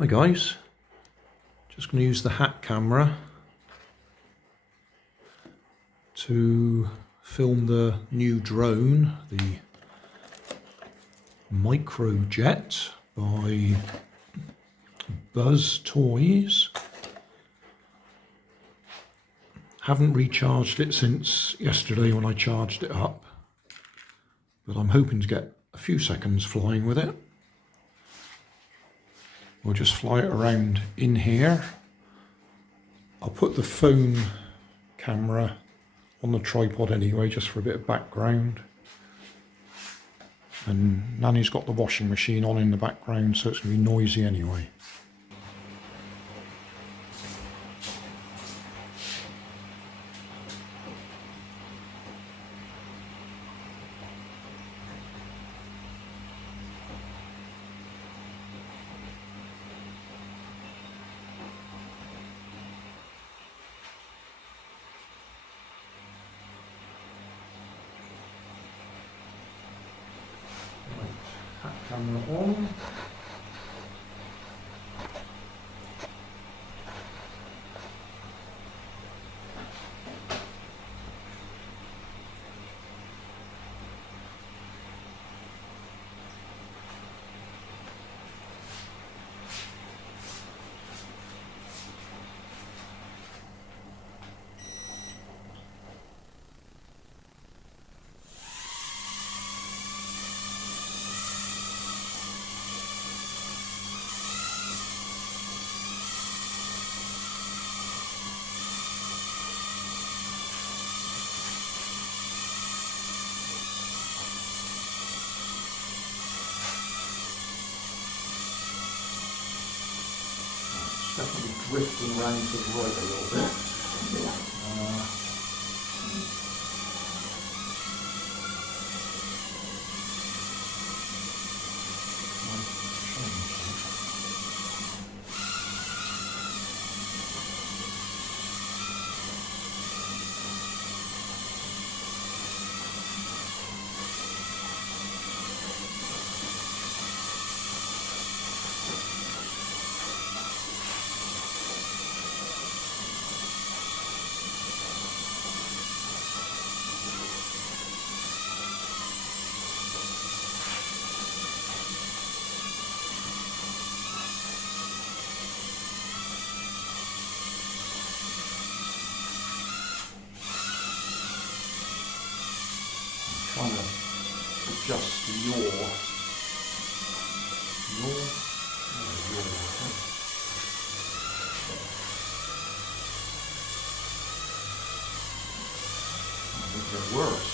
Hi guys, just going to use the hat camera to film the new drone, the Microjet by Buzz Toys. Haven't recharged it since yesterday when I charged it up, but I'm hoping to get a few seconds flying with it. We'll just fly it around in here. I'll put the phone camera on the tripod anyway, just for a bit of background. And Nanny's got the washing machine on in the background, so it's going to be noisy anyway. Hat camera on. Definitely drifting around to the right a little bit. Trying to adjust the yaw. I think they're worse.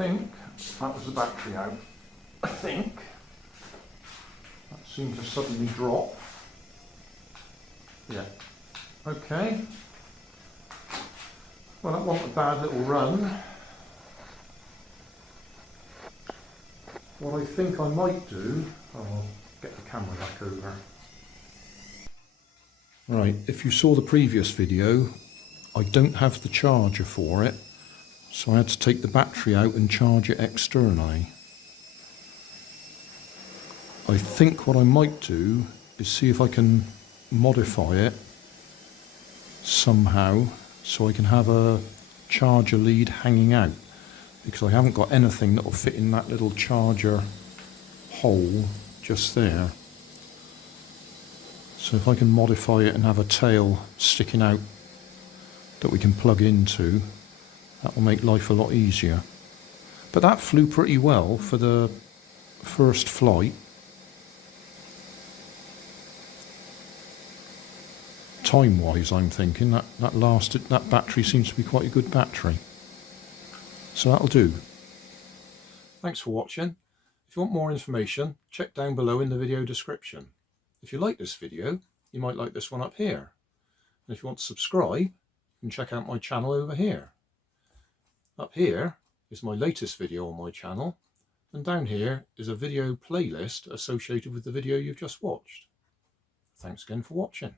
think that was the battery out. I think. That seemed to suddenly drop. Yeah. Okay. Well, that wasn't a bad little run. What I think I might do, I'll get the camera back over. Right, if you saw the previous video, I don't have the charger for it, so I had to take the battery out and charge it externally. I think what I might do is see if I can modify it somehow so I can have a charger lead hanging out, because I haven't got anything that will fit in that little charger hole just there. So if I can modify it and have a tail sticking out that we can plug into, that will make life a lot easier. But that flew pretty well for the first flight. Time-wise, I'm thinking that battery seems to be quite a good battery. So that'll do. Thanks for watching. If you want more information, check down below in the video description. If you like this video, you might like this one up here. And if you want to subscribe, you can check out my channel over here. Up here is my latest video on my channel, and down here is a video playlist associated with the video you've just watched. Thanks again for watching.